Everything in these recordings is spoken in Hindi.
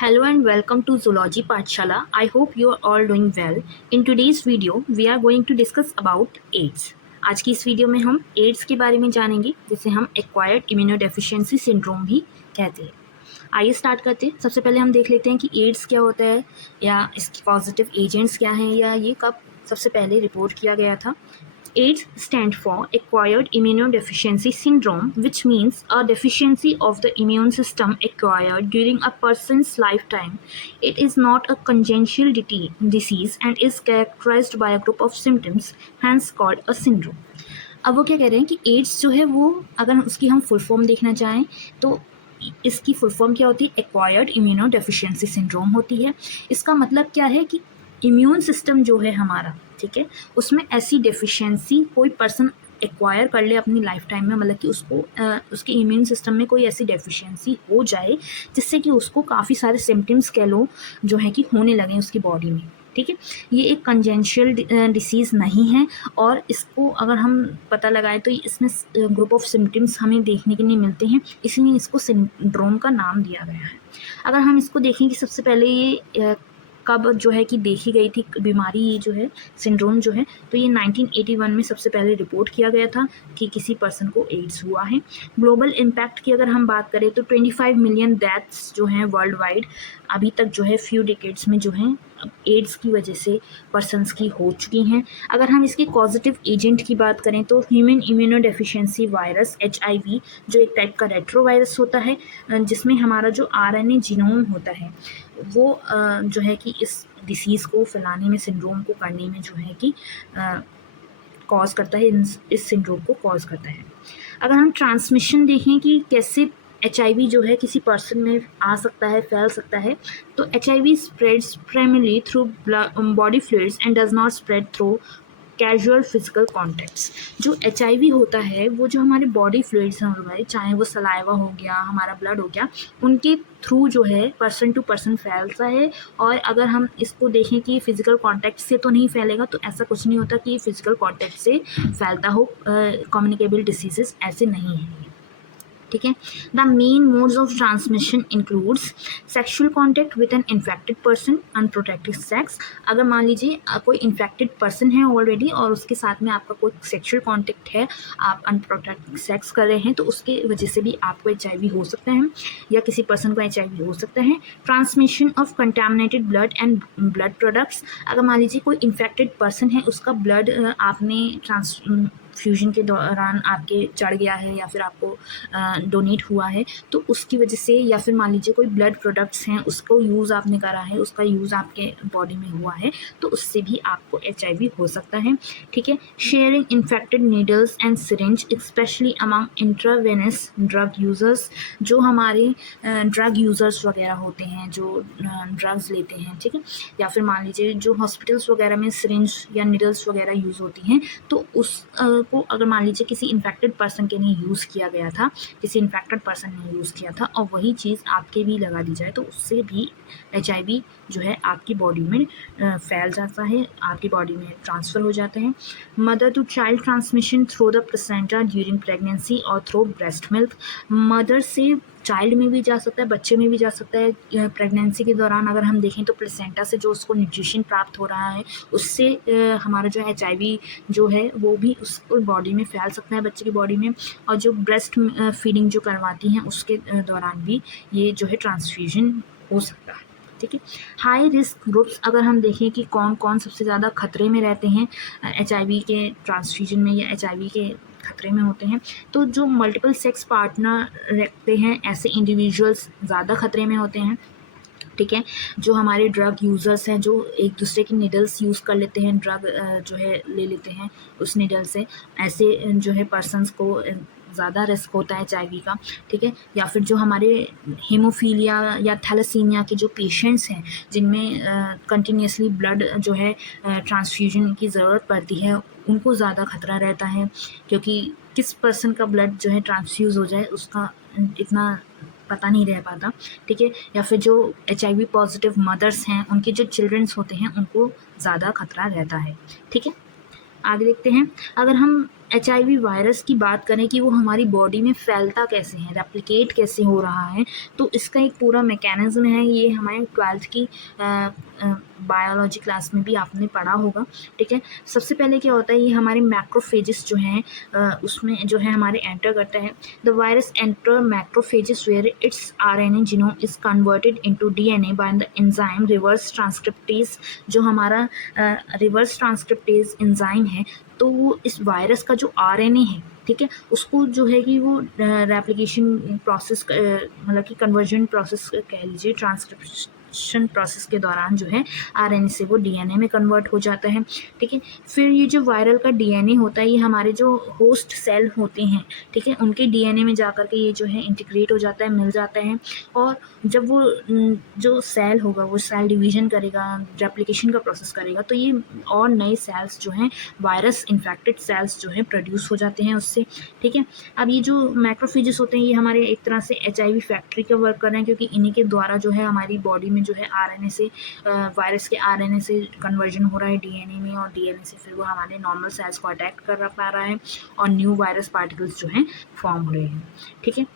Hello and welcome to Zoology Pathshala. I hope you are all doing well. In today's video, we are going to discuss about AIDS. आज की इस वीडियो में हम एड्स के बारे में जानेंगे, जिसे हम एक्वायर्ड इम्यूनोडेफिशिएंसी सिंड्रोम भी कहते हैं। आइए स्टार्ट करते हैं। सबसे पहले हम देख लेते हैं कि एड्स क्या होता है, या इसके पॉजिटिव एजेंट्स क्या हैं, या ये कब सबसे पहले रिपोर्ट किया गया था। AIDS stand for Acquired Immunodeficiency Syndrome, which means a deficiency of the immune system acquired during a person's lifetime. It is not a congenital disease and is characterized by a group of symptoms, hence called a syndrome. अब वो क्या कह रहे हैं कि एड्स जो है वो, अगर उसकी हम फुल फॉर्म देखना चाहें तो इसकी फुल फॉर्म क्या होती है, एक्वायर्ड इम्यूनोडेफिशिएंसी सिंड्रोम होती है। इसका मतलब क्या है कि इम्यून सिस्टम जो है हमारा, ठीक है, उसमें ऐसी डेफिशिएंसी कोई पर्सन एक्वायर कर ले अपनी लाइफ टाइम में, मतलब कि उसको उसके इम्यून सिस्टम में कोई ऐसी डेफिशिएंसी हो जाए जिससे कि उसको काफ़ी सारे सिम्टम्स कह लो जो है कि होने लगे उसकी बॉडी में। ठीक है, ये एक कंजेंशियल डिसीज़ नहीं है, और इसको अगर हम पता लगाएं तो इसमें ग्रुप ऑफ सिम्टम्स हमें देखने के लिए मिलते हैं, इसलिए इसको सिंड्रोम का नाम दिया गया है। अगर हम इसको देखें कि सबसे पहले ये कब जो है कि देखी गई थी बीमारी, ये जो है सिंड्रोम जो है, तो ये 1981 में सबसे पहले रिपोर्ट किया गया था कि किसी पर्सन को एड्स हुआ है। ग्लोबल इम्पैक्ट की अगर हम बात करें तो 25 मिलियन डेथ्स जो हैं वर्ल्ड वाइड अभी तक जो है फ्यू डिकेड्स में जो हैं एड्स की वजह से पर्सनस की हो चुकी हैं। अगर हम इसके पॉजिटिव एजेंट की बात करें तो ह्यूमन इम्यूनोडेफिशिएंसी वायरस HIV, जो एक टाइप का रेट्रोवायरस होता है, जिसमें हमारा जो RNA जीनोम होता है वो जो है कि इस डिसीज़ को फैलाने में, सिंड्रोम को करने में जो है कि कॉज करता है, इस सिंड्रोम को कॉज करता है। अगर हम ट्रांसमिशन देखें कि कैसे HIV जो है किसी पर्सन में आ सकता है, फैल सकता है, तो HIV spreads primarily through body fluids and does not spread through casual physical contacts. जो HIV होता है वो जो हमारे बॉडी फ्लूइड्स हैं, चाहे वो सलाइवा हो गया, हमारा ब्लड हो गया, उनके थ्रू जो है पर्सन टू पर्सन फैलता है। और अगर हम इसको देखें कि फिजिकल कॉन्टैक्ट से तो नहीं फैलेगा, तो ऐसा कुछ नहीं होता कि फिजिकल कॉन्टैक्ट से फैलता हो। कम्युनिकेबल डिसीजेस ऐसे नहीं हैं, ठीक है। The main modes of transmission includes sexual contact with an infected person, unprotected sex. अगर मान लीजिए कोई इन्फेक्टेड पर्सन है ऑलरेडी और उसके साथ में आपका कोई सेक्शुअल कॉन्टैक्ट है, आप अनप्रोटेक्टेड सेक्स कर रहे हैं, तो उसके वजह से भी आपको HIV हो सकता है, या किसी पर्सन को HIV हो सकता है। Transmission of contaminated blood and blood products. अगर मान लीजिए कोई इन्फेक्टेड पर्सन है, उसका ब्लड आपने फ्यूजन के दौरान आपके चढ़ गया है या फिर आपको डोनेट हुआ है, तो उसकी वजह से, या फिर मान लीजिए कोई ब्लड प्रोडक्ट्स हैं उसको यूज़ आपने करा है, उसका यूज़ आपके बॉडी में हुआ है, तो उससे भी आपको HIV हो सकता है, ठीक है। Sharing infected needles and syringe specially among intravenous drug users. जो हमारे ड्रग यूज़र्स वगैरह होते हैं, जो ड्रग्स लेते हैं, ठीक है, या फिर मान लीजिए जो हॉस्पिटल्स वगैरह में सिरिंज या नीडल्स वगैरह यूज़ होती हैं, तो उस को अगर मान लीजिए किसी इन्फेक्टेड पर्सन के लिए यूज़ किया गया था, किसी इन्फेक्टेड पर्सन ने यूज़ किया था, और वही चीज़ आपके भी लगा दी जाए, तो उससे भी HIV जो है आपकी बॉडी में फैल जाता है, आपकी बॉडी में ट्रांसफ़र हो जाते हैं। Mother to child transmission through the placenta during pregnancy और थ्रू ब्रेस्ट मिल्क। मदर से चाइल्ड में भी जा सकता है, बच्चे में भी जा सकता है। प्रेगनेंसी के दौरान अगर हम देखें तो प्लेसेंटा से जो उसको न्यूट्रिशन प्राप्त हो रहा है, उससे हमारा जो HIV जो है वो भी उसको बॉडी में फैल सकता है, बच्चे की बॉडी में। और जो ब्रेस्ट फीडिंग जो करवाती हैं उसके दौरान भी ये जो है ट्रांसफ्यूजन हो सकता है, ठीक है। हाई रिस्क ग्रुप्स, अगर हम देखें कि कौन कौन सबसे ज़्यादा खतरे में रहते हैं HIV के ट्रांसफ्यूजन में, या HIV के खतरे में होते हैं, तो जो मल्टीपल सेक्स पार्टनर रखते हैं ऐसे इंडिविजुअल्स ज़्यादा खतरे में होते हैं, ठीक है। जो हमारे ड्रग यूज़र्स हैं, जो एक दूसरे की निडल्स यूज़ कर लेते हैं, ड्रग जो है ले लेते हैं उस निडल से, ऐसे जो है पर्सनस को ज़्यादा रिस्क होता है HIV का, ठीक है। या फिर जो हमारे हीमोफीलिया या थैलेसीमिया के जो पेशेंट्स हैं, जिनमें कंटिन्यूसली ब्लड जो है ट्रांसफ्यूजन की ज़रूरत पड़ती है, उनको ज़्यादा खतरा रहता है, क्योंकि किस पर्सन का ब्लड जो है ट्रांसफ्यूज़ हो जाए उसका इतना पता नहीं रह पाता, ठीक है। या फिर जो HIV पॉजिटिव मदर्स हैं, उनके जो चिल्ड्रंस होते हैं, उनको ज़्यादा खतरा रहता है, ठीक है। आगे देखते हैं। अगर हम HIV वायरस की बात करें कि वो हमारी बॉडी में फैलता कैसे है, रेप्लिकेट कैसे हो रहा है, तो इसका एक पूरा मैकेनिज्म है। ये हमारे 12th की बायोलॉजी क्लास में भी आपने पढ़ा होगा, ठीक है। सबसे पहले क्या होता है, ये हमारे मैक्रोफेजेस जो हैं उसमें जो है हमारे एंटर करता है। The virus enter macrophages where its RNA genome is converted into DNA by the enzyme reverse transcriptase. जो हमारा रिवर्स ट्रांसक्रिप्टेज एंजाइम है, तो वो इस वायरस का जो RNA है, ठीक है, उसको जो है कि वो रेप्लिकेशन प्रोसेस मतलब कि कन्वर्जन प्रोसेस कह लीजिए, ट्रांसक्रिप्शन प्रोसेस के दौरान जो है RNA से वो DNA में कन्वर्ट हो जाता है, ठीक है। फिर ये जो वायरल का DNA होता है, ये हमारे जो होस्ट सेल होते हैं, ठीक है, उनके DNA में जाकर के ये जो है इंटीग्रेट हो जाता है, मिल जाता है। और जब वो जो सेल होगा वो सेल डिवीजन करेगा, रेप्लिकेशन का प्रोसेस करेगा, तो ये और नए सेल्स जो हैं, वायरस इन्फेक्टेड सेल्स जो हैं प्रोड्यूस हो जाते हैं उससे, ठीक है। अब ये जो मैक्रोफेजेस होते हैं, ये हमारे एक तरह से HIV फैक्ट्री का वर्क कर रहे हैं, क्योंकि इन्हीं के द्वारा जो है हमारी बॉडी में जो है RNA से वायरस के RNA से कन्वर्जन हो रहा है DNA में, और DNA से फिर वो हमारे नॉर्मल सेल्स को अटैक कर पा रहा है और न्यू वायरस पार्टिकल्स जो हैं फॉर्म हो रहे हैं, ठीक है।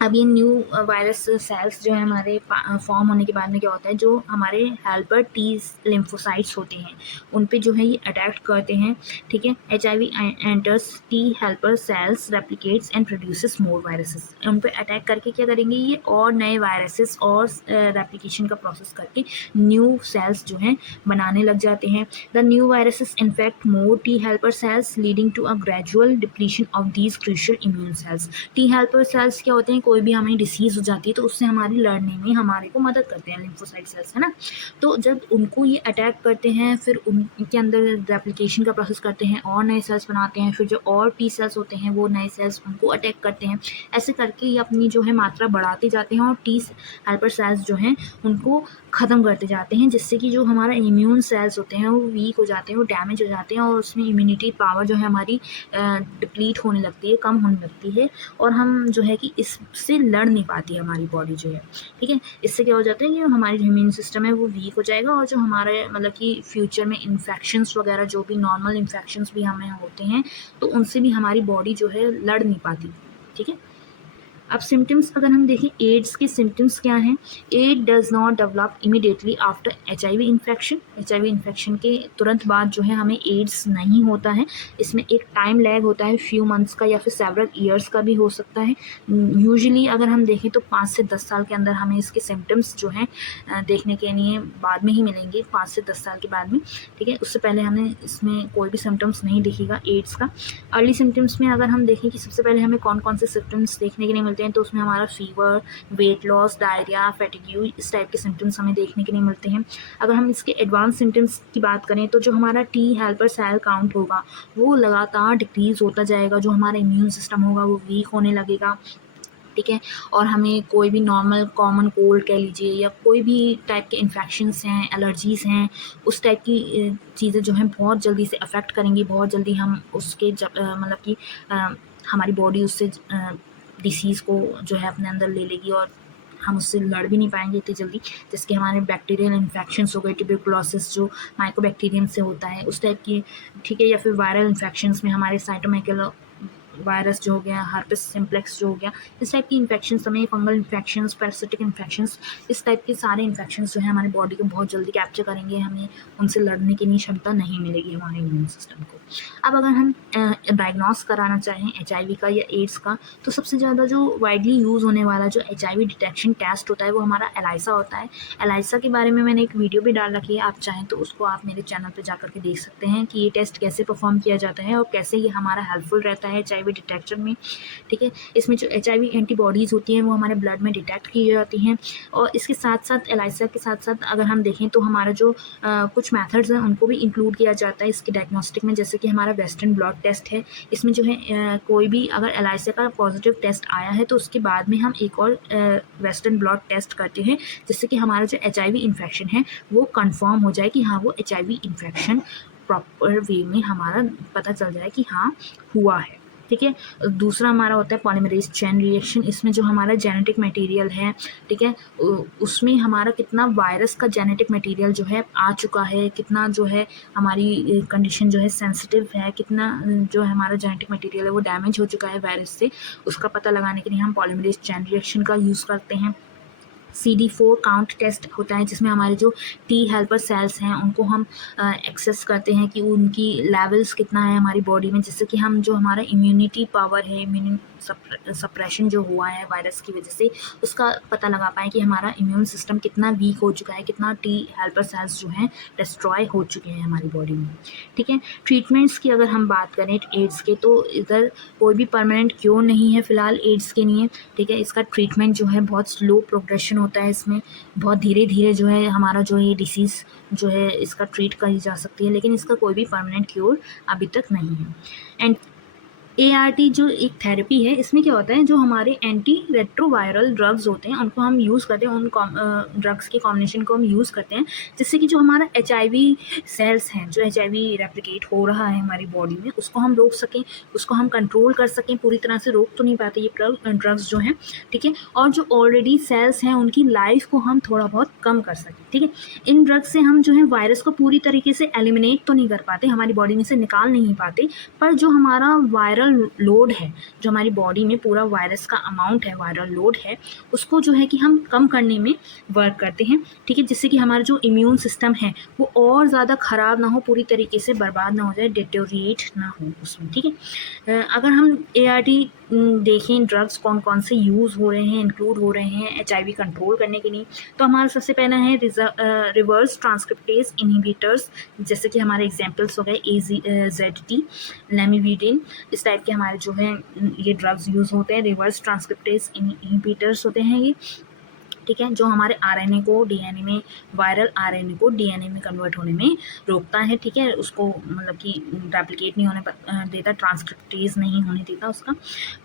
अब ये न्यू वायरस सेल्स जो है हमारे फॉर्म होने के बाद में क्या होता है, जो हमारे हेल्पर T लिम्फोसाइट्स होते हैं उन पे जो है ये अटैक करते हैं, ठीक है। HIV enters T helper sales, replicates and produces more viruses. उन पे अटैक करके क्या करेंगे, ये और नए वायरसेस और रेप्लिकेशन का प्रोसेस करके न्यू सेल्स जो हैं बनाने लग जाते हैं। The new viruses infect more T helper cells leading to a gradual depletion of these crucial immune cells. T helper cells क्या होते हैं, कोई भी हमें डिसीज़ हो जाती है तो उससे हमारी लड़ने में हमारे को मदद करते हैं लिम्फोसाइट सेल्स, है ना। तो जब उनको ये अटैक करते हैं, फिर उनके अंदर रेप्लिकेशन का प्रोसेस करते हैं और नए सेल्स बनाते हैं, फिर जो और T सेल्स होते हैं वो नए सेल्स उनको अटैक करते हैं। ऐसे करके ये अपनी जो है मात्रा बढ़ाते जाते हैं और T हेल्पर सेल्स जो हैं उनको ख़त्म करते जाते हैं, जिससे कि जो हमारा इम्यून सेल्स होते हैं वो वीक हो जाते हैं, वो डैमेज हो जाते हैं, और उसमें इम्यूनिटी पावर जो है हमारी डिप्लीट होने लगती है, कम होने लगती है, और हम जो है कि इससे लड़ नहीं पाती है हमारी बॉडी जो है, ठीक है। इससे क्या हो जाता है कि हमारी जो इम्यून सिस्टम है वो वीक हो जाएगा, और जो हमारे मतलब कि फ्यूचर में इन्फेक्शंस वगैरह जो भी नॉर्मल इन्फेक्शंस भी हमें होते हैं तो उनसे भी हमारी बॉडी जो है लड़ नहीं पाती, ठीक है। अब सिम्टम्स अगर हम देखें, एड्स के सिम्टम्स क्या हैं। AIDS does not develop immediately after HIV infection. HIV infection के तुरंत बाद जो है हमें एड्स नहीं होता है, इसमें एक टाइम लैग होता है, फ्यू मंथ्स का या फिर सेवरल ईयर्स का भी हो सकता है। यूजुअली अगर हम देखें तो 5 से 10 साल के अंदर हमें इसके सिम्टम्स जो हैं देखने के लिए बाद में ही मिलेंगे, 5 से 10 साल के बाद में, ठीक है। उससे पहले हमें इसमें कोई भी सिम्टम्स नहीं दिखेगा एड्स का। अर्ली सिम्टम्स में अगर हम देखें कि सबसे पहले हमें कौन कौन से सिम्टम्स देखने के लिए मिलते हैं, तो उसमें हमारा fever, weight loss, diarrhoea, fatigue, इस टाइप के सिम्टम्स हमें देखने के लिए मिलते हैं। अगर हम इसके एडवांस सिम्टम्स की बात करें तो जो हमारा T हेल्पर सेल काउंट होगा वो लगातार डिक्रीज़ होता जाएगा, जो हमारा इम्यून सिस्टम होगा वो वीक होने लगेगा, ठीक है। और हमें कोई भी नॉर्मल कॉमन कोल्ड कह लीजिए या कोई भी टाइप के इन्फेक्शंस हैं, एलर्जीज़ हैं, उस टाइप की चीज़ें जो हैं बहुत जल्दी से अफेक्ट करेंगी, बहुत जल्दी हम उसके मतलब कि हमारी बॉडी उससे डिसीज़ को जो है अपने अंदर ले लेगी और हम उससे लड़ भी नहीं पाएंगे इतनी जल्दी। जैसे कि हमारे बैक्टीरियल इन्फेक्शंस हो गए, ट्यूबरकुलोसिस जो माइकोबैक्टीरियम से होता है उस टाइप की, ठीक है। या फिर वायरल इन्फेक्शंस में हमारे साइटोमेगालो वायरस जो हो गया, हर्पिस सिम्प्लेक्स जो हो गया, इस टाइप की इन्फेक्शंस हमें, फंगल इन्फेक्शंस, पैरासिटिक इन्फेक्शंस, इस टाइप के सारे इन्फेक्शंस जो है हमारी बॉडी को बहुत जल्दी कैप्चर करेंगे, हमें उनसे लड़ने की नहीं क्षमता नहीं मिलेगी हमारे इम्यून सिस्टम को। अब अगर हम डायग्नोस कराना चाहें HIV का या एड्स का, तो सबसे ज़्यादा जो वाइडली यूज़ होने वाला जो HIV डिटेक्शन टेस्ट होता है वो हमारा ELISA होता है। ELISA के बारे में मैंने एक वीडियो भी डाल रखी है, आप चाहें तो उसको आप मेरे चैनल पर जाकर के देख सकते हैं कि ये टेस्ट कैसे परफॉर्म किया जाता है और कैसे ये हमारा हेल्पफुल रहता है HIV डिटेक्शन में, ठीक है। इसमें जो HIV एंटीबॉडीज़ होती हैं वो हमारे ब्लड में डिटेक्ट की जाती हैं, और इसके साथ साथ ELISA के साथ साथ अगर हम देखें तो हमारा जो कुछ मेथड्स हैं उनको भी इंक्लूड किया जाता है इसके डायग्नोस्टिक में, जैसे कि हमारा वेस्टर्न ब्लॉट टेस्ट है। इसमें जो है कोई भी अगर ELISA का पॉजिटिव टेस्ट आया है तो उसके बाद में हम एक और वेस्टर्न ब्लॉट टेस्ट करते हैं, जिससे कि हमारा जो HIV इन्फेक्शन है वो कंफर्म हो जाए कि हाँ वो HIV इन्फेक्शन प्रॉपर वे में हमारा पता चल जाए कि हाँ हुआ है, ठीक है। दूसरा हमारा होता है पॉलीमरेज चेन रिएक्शन। इसमें जो हमारा जेनेटिक मटेरियल है, ठीक है, उसमें हमारा कितना वायरस का जेनेटिक मटेरियल जो है आ चुका है, कितना जो है हमारी कंडीशन जो है सेंसिटिव है, कितना जो है हमारा जेनेटिक मटेरियल है वो डैमेज हो चुका है वायरस से, उसका पता लगाने के लिए हम पॉलीमरेज चेन रिएक्शन का यूज़ करते हैं। CD4 काउंट टेस्ट होता है जिसमें हमारे जो टी हेल्पर सेल्स हैं उनको हम एक्सेस करते हैं कि उनकी लेवल्स कितना है हमारी बॉडी में, जिससे कि हम जो हमारा इम्यूनिटी पावर है, इम्यून सप्रेशन जो हुआ है वायरस की वजह से, उसका पता लगा पाएँ कि हमारा इम्यून सिस्टम कितना वीक हो चुका है, कितना टी हेल्पर सेल्स जो हैं डिस्ट्रॉय हो चुके हैं हमारी बॉडी में। ठीक है। ट्रीटमेंट्स की अगर हम बात करें एड्स के, तो इधर कोई भी परमानेंट क्योर नहीं है फ़िलहाल एड्स के लिए। ठीक है। इसका ट्रीटमेंट जो है बहुत स्लो प्रोग्रेशन होता है, इसमें बहुत धीरे धीरे जो है हमारा जो ये डिसीज़ जो है इसका ट्रीट करी जा सकती है, लेकिन इसका कोई भी परमानेंट क्योर अभी तक नहीं है। एंड ART जो एक थेरेपी है, इसमें क्या होता है, जो हमारे एंटी रेट्रोवायरल ड्रग्स होते हैं उनको हम यूज़ करते हैं, उन ड्रग्स के कॉम्बिनेशन को हम यूज़ करते हैं, जिससे कि जो हमारा HIV सेल्स हैं, जो HIV रेप्लिकेट हो रहा है हमारी बॉडी में, उसको हम रोक सकें, उसको हम कंट्रोल कर सकें। पूरी तरह से रोक तो नहीं पाते ये ड्रग्स जो हैं, ठीक है, और जो ऑलरेडी सेल्स हैं उनकी लाइफ को हम थोड़ा बहुत कम कर सकें। ठीक है। इन ड्रग्स से हम जो है वायरस को पूरी तरीके से एलिमिनेट तो नहीं कर पाते, हमारी बॉडी में से निकाल नहीं पाते, पर जो हमारा वायरल लोड है, जो हमारी बॉडी में पूरा वायरस का अमाउंट है, वायरल लोड है, उसको जो है कि हम कम करने में वर्क करते हैं। ठीक है। जिससे कि हमारा जो इम्यून सिस्टम है वो और ज़्यादा ख़राब ना हो, पूरी तरीके से बर्बाद ना हो जाए, डिटोरिएट ना हो उसमें। ठीक है। अगर हम ART देखें ड्रग्स कौन कौन से यूज़ हो रहे हैं, इंक्लूड हो रहे हैं HIV कंट्रोल करने के लिए, तो हमारा सबसे पहला है रिवर्स ट्रांसक्रिप्टेज इनहिबिटर्स, जैसे कि हमारे एग्जांपल्स हो गए AZT, लेमिविडिन, इस टाइप के हमारे जो है ये ड्रग्स यूज़ होते हैं। रिवर्स ट्रांसक्रिप्टेज इनहिबिटर्स होते हैं ये, ठीक है, जो हमारे RNA को DNA में, वायरल RNA को DNA में कन्वर्ट होने में रोकता है। ठीक है। उसको मतलब कि रेप्लिकेट नहीं होने देता, ट्रांसक्रिप्टेज नहीं होने देता उसका।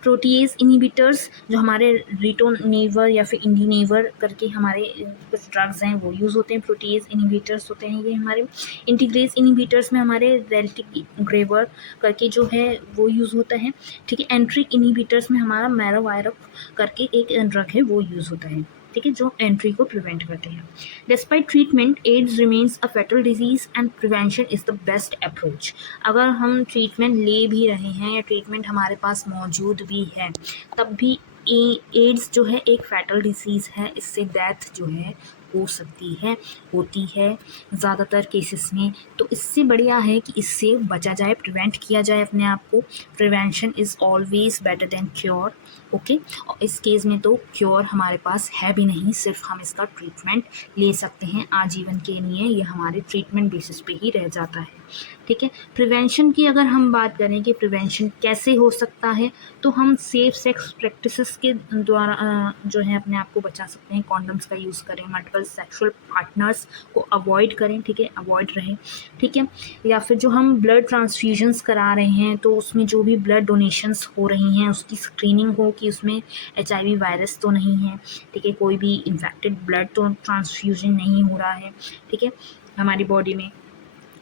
प्रोटीएज इनहिबिटर्स, जो हमारे रिटोनेवर या फिर इंडिनेवर करके हमारे कुछ ड्रग्स हैं वो यूज़ होते हैं, प्रोटीएज इनहिबिटर्स होते हैं ये हमारे। इंटीग्रेज इनहिबिटर्स में हमारे रेल्टिग्रेवर करके जो है वो यूज़ होता है। ठीक है। एंट्रिक इनहिबिटर्स में हमारा मैरोवायरक करके एक ड्रग है वो यूज़ होता है, ठीक है, जो एंट्री को प्रिवेंट करते हैं। Despite treatment AIDS remains a fatal disease and prevention is the best approach. अगर हम ट्रीटमेंट ले भी रहे हैं या ट्रीटमेंट हमारे पास मौजूद भी है, तब भी एड्स जो है एक फेटल डिसीज़ है, इससे डेथ जो है हो सकती है, होती है ज़्यादातर केसेस में। तो इससे बढ़िया है कि इससे बचा जाए, प्रिवेंट किया जाए अपने आप को। Prevention is always better than cure. Okay. और इस केस में तो क्योर हमारे पास है भी नहीं, सिर्फ हम इसका ट्रीटमेंट ले सकते हैं आजीवन के लिए, ये हमारे ट्रीटमेंट बेसिस पे ही रह जाता है। ठीक है। प्रिवेंशन की अगर हम बात करें कि प्रिवेंशन कैसे हो सकता है, तो हम सेफ सेक्स प्रैक्टिसेस के द्वारा जो है अपने आप को बचा सकते हैं। कॉन्डम्स का यूज़ करें, मल्टीपल सेक्सुअल पार्टनर्स को अवॉइड करें, ठीक है, अवॉइड रहें। ठीक है। या फिर जो हम ब्लड ट्रांसफ्यूजन्स करा रहे हैं, तो उसमें जो भी ब्लड डोनेशंस हो रही हैं उसकी स्क्रीनिंग हो कि उसमें HIV वायरस तो नहीं है, ठीक है, कोई भी इन्फेक्टेड ब्लड तो ट्रांसफ्यूजन नहीं हो रहा है। ठीक है। हमारी बॉडी में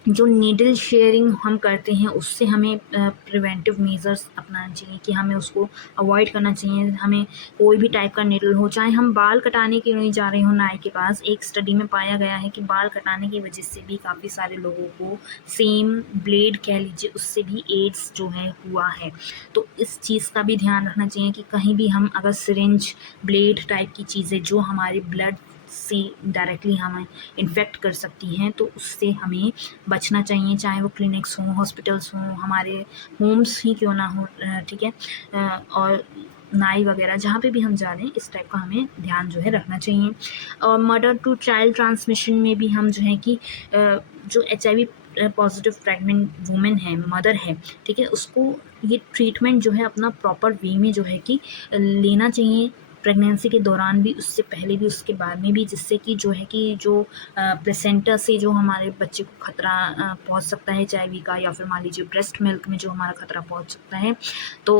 जो नीडल शेयरिंग हम करते हैं उससे हमें प्रिवेंटिव मेजर्स अपनाना चाहिए कि हमें उसको अवॉइड करना चाहिए। हमें कोई भी टाइप का नीडल हो, चाहे हम बाल कटाने के लिए जा रहे हो नाई के पास, एक स्टडी में पाया गया है कि बाल कटाने की वजह से भी काफ़ी सारे लोगों को सेम ब्लेड कह लीजिए उससे भी एड्स जो है हुआ है। तो इस चीज़ का भी ध्यान रखना चाहिए कि कहीं भी हम अगर सिरिंज, ब्लेड टाइप की चीज़ें जो हमारे ब्लड से डायरेक्टली हमें इन्फेक्ट कर सकती हैं, तो उससे हमें बचना चाहिए, चाहे वो क्लिनिक्स हों, हॉस्पिटल्स हों, हमारे होम्स ही क्यों ना हो। ठीक है। और नाई वगैरह जहाँ पे भी हम जा रहे हैं, इस टाइप का हमें ध्यान जो है रखना चाहिए। और मदर टू चाइल्ड ट्रांसमिशन में भी हम जो है कि जो HIV पॉजिटिव प्रेग्नेंट वुमेन है, मदर है, ठीक है, उसको ये ट्रीटमेंट जो है अपना प्रॉपर वे में जो है कि लेना चाहिए, प्रेगनेंसी के दौरान भी, उससे पहले भी, उसके बाद में भी, जिससे कि जो है कि जो प्लेसेंटा से जो हमारे बच्चे को खतरा पहुंच सकता है एचआईवी का, या फिर मान लीजिए ब्रेस्ट मिल्क में जो हमारा खतरा पहुंच सकता है, तो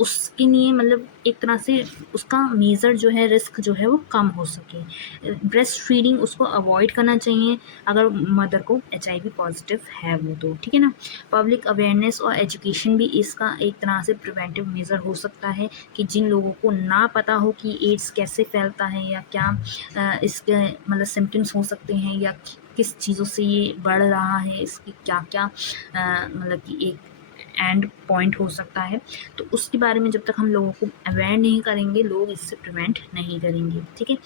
उसके लिए मतलब एक तरह से उसका मेजर जो है रिस्क जो है वो कम हो सके। ब्रेस्ट फीडिंग उसको अवॉइड करना चाहिए अगर मदर को एचआईवी पॉजिटिव है वो, तो ठीक है ना। पब्लिक अवेयरनेस और एजुकेशन भी इसका एक तरह से प्रिवेंटिव मेजर हो सकता है कि जिन लोगों को ना पता हो कि एड्स कैसे फैलता है या क्या इसके मतलब सिम्टम्स हो सकते हैं या किस चीज़ों से ये बढ़ रहा है, इसकी क्या क्या मतलब कि एक एंड पॉइंट हो सकता है, तो उसके बारे में जब तक हम लोगों को अवेयर नहीं करेंगे, लोग इससे प्रिवेंट नहीं करेंगे, ठीक है।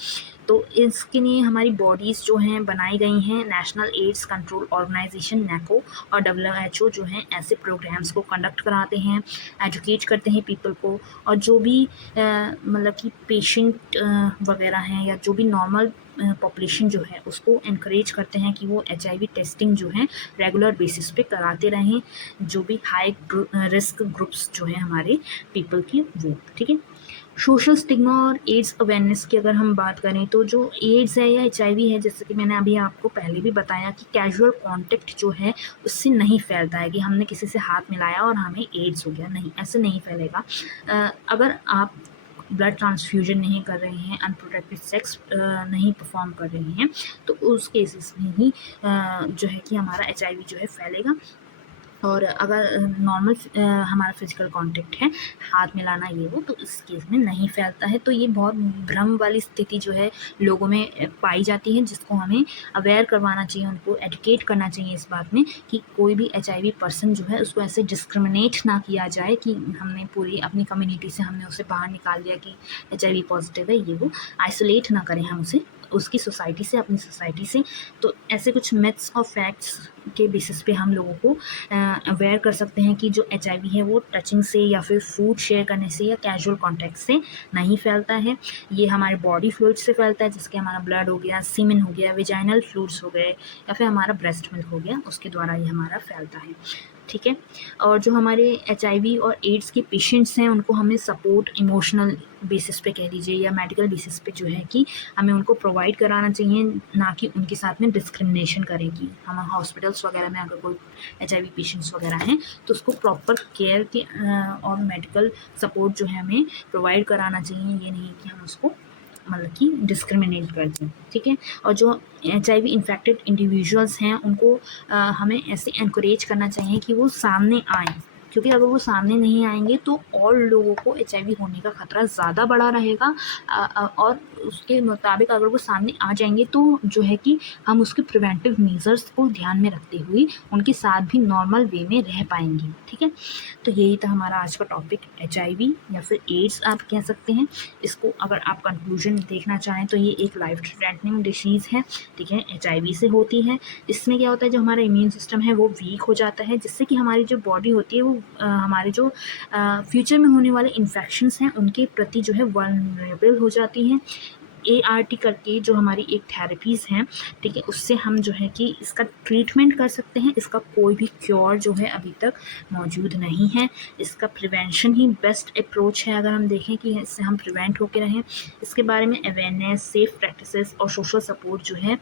तो इसके लिए हमारी बॉडीज़ जो हैं बनाई गई हैं, नेशनल एड्स कंट्रोल ऑर्गेनाइजेशन नेको और WHO जो हैं ऐसे प्रोग्राम्स को कंडक्ट कराते हैं, एजुकेट करते हैं पीपल को, और जो भी मतलब कि पेशेंट वगैरह हैं या जो भी नॉर्मल पॉपुलेशन जो है उसको इनक्रेज करते हैं कि वो HIV टेस्टिंग जो है रेगुलर बेसिस पे कराते रहें, जो भी हाई रिस्क ग्रुप्स जो हैं हमारे पीपल की वो, ठीक है। सोशल स्टिग्मा और एड्स अवेयरनेस की अगर हम बात करें तो जो एड्स है या HIV है, जैसे कि मैंने अभी आपको पहले भी बताया कि कैजुअल कांटेक्ट जो है उससे नहीं फैलता है कि हमने किसी से हाथ मिलाया और हमें एड्स हो गया, नहीं, ऐसे नहीं फैलेगा। अगर आप ब्लड ट्रांसफ्यूजन नहीं कर रहे हैं, अनप्रोटेक्टेड सेक्स नहीं परफॉर्म कर रहे हैं, तो उस केसेस में ही जो है कि हमारा HIV जो है फैलेगा। और अगर नॉर्मल हमारा फिजिकल कांटेक्ट है, हाथ मिलाना ये वो, तो इस केस में नहीं फैलता है। तो ये बहुत भ्रम वाली स्थिति जो है लोगों में पाई जाती है, जिसको हमें अवेयर करवाना चाहिए, उनको एजुकेट करना चाहिए इस बात में कि कोई भी HIV पर्सन जो है उसको ऐसे डिस्क्रिमिनेट ना किया जाए कि हमने पूरी अपनी कम्युनिटी से हमने उसे बाहर निकाल दिया कि HIV पॉजिटिव है ये वो, आइसोलेट ना करें हम उसे उसकी सोसाइटी से, अपनी सोसाइटी से। तो ऐसे कुछ मिथ्स और फैक्ट्स के बेसिस पे हम लोगों को अवेयर कर सकते हैं कि जो HIV है वो टचिंग से या फिर फूड शेयर करने से या कैजुअल कॉन्टैक्ट से नहीं फैलता है, ये हमारे बॉडी फ्लूइड से फैलता है, जिसके हमारा ब्लड हो गया, सीमेन हो गया, वेजाइनल फ्लूइड्स हो गए, या फिर हमारा ब्रेस्ट मिल्क हो गया, उसके द्वारा ये हमारा फैलता है, ठीक है। और जो हमारे HIV और एड्स के पेशेंट्स हैं उनको हमें सपोर्ट इमोशनल बेसिस पे कह लीजिए या मेडिकल बेसिस पे जो है कि हमें उनको प्रोवाइड कराना चाहिए, ना कि उनके साथ में डिस्क्रिमिनेशन करें कि हम हॉस्पिटल्स वगैरह में अगर कोई HIV पेशेंट्स वगैरह हैं तो उसको प्रॉपर केयर के और मेडिकल सपोर्ट जो है हमें प्रोवाइड कराना चाहिए, ये नहीं कि हम उसको मतलब कि डिस्क्रिमिनेट करते हैं, ठीक है। और जो HIV इन्फेक्टेड इंडिविजुअल्स हैं उनको हमें ऐसे एनकरेज करना चाहिए कि वो सामने आएँ, क्योंकि अगर वो सामने नहीं आएंगे तो और लोगों को HIV होने का खतरा ज़्यादा बढ़ा रहेगा, और उसके मुताबिक अगर वो सामने आ जाएंगे तो जो है कि हम उसके प्रिवेंटिव मेजर्स को ध्यान में रखते हुए उनके साथ भी नॉर्मल वे में रह पाएंगे, ठीक है। तो यही था हमारा आज का टॉपिक, HIV या फिर एड्स आप कह सकते हैं इसको। अगर आप कंक्लूजन देखना चाहें तो ये एक लाइफ थ्रेटनिंग डिसीज़ है, ठीक है, HIV से होती है। इसमें क्या होता है, जो हमारा इम्यून सिस्टम है वो वीक हो जाता है, जिससे कि हमारी जो बॉडी होती है वो हमारे जो फ्यूचर में होने वाले इन्फेक्शंस हैं उनके प्रति जो है वल्नरेबल हो जाती हैं। ART करके जो हमारी एक थेरेपीज़ हैं, ठीक है, उससे हम जो है कि इसका ट्रीटमेंट कर सकते हैं। इसका कोई भी क्योर जो है अभी तक मौजूद नहीं है, इसका प्रिवेंशन ही बेस्ट अप्रोच है। अगर हम देखें कि इससे हम प्रिवेंट होकर रहें, इसके बारे में अवेयरनेस, सेफ प्रैक्टिसेस और सोशल सपोर्ट जो है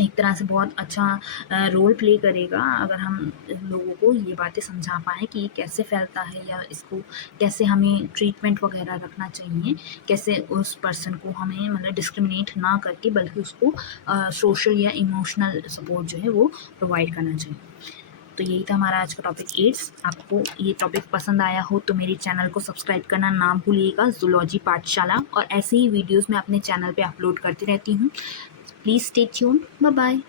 एक तरह से बहुत अच्छा रोल प्ले करेगा, अगर हम लोगों को ये बातें समझा पाएँ कि ये कैसे फैलता है या इसको कैसे हमें ट्रीटमेंट वगैरह रखना चाहिए, कैसे उस पर्सन को हमें मतलब डिस्क्रिमिनेट ना करके बल्कि उसको सोशल या इमोशनल सपोर्ट जो है वो प्रोवाइड करना चाहिए। तो यही था हमारा आज का टॉपिक एड्स। आपको ये टॉपिक पसंद आया हो तो मेरे चैनल को सब्सक्राइब करना ना भूलिएगा, जूलॉजी पाठशाला, और ऐसे ही वीडियोज़ मैं अपने चैनल पे अपलोड करती रहती हूँ। Please stay tuned, bye bye.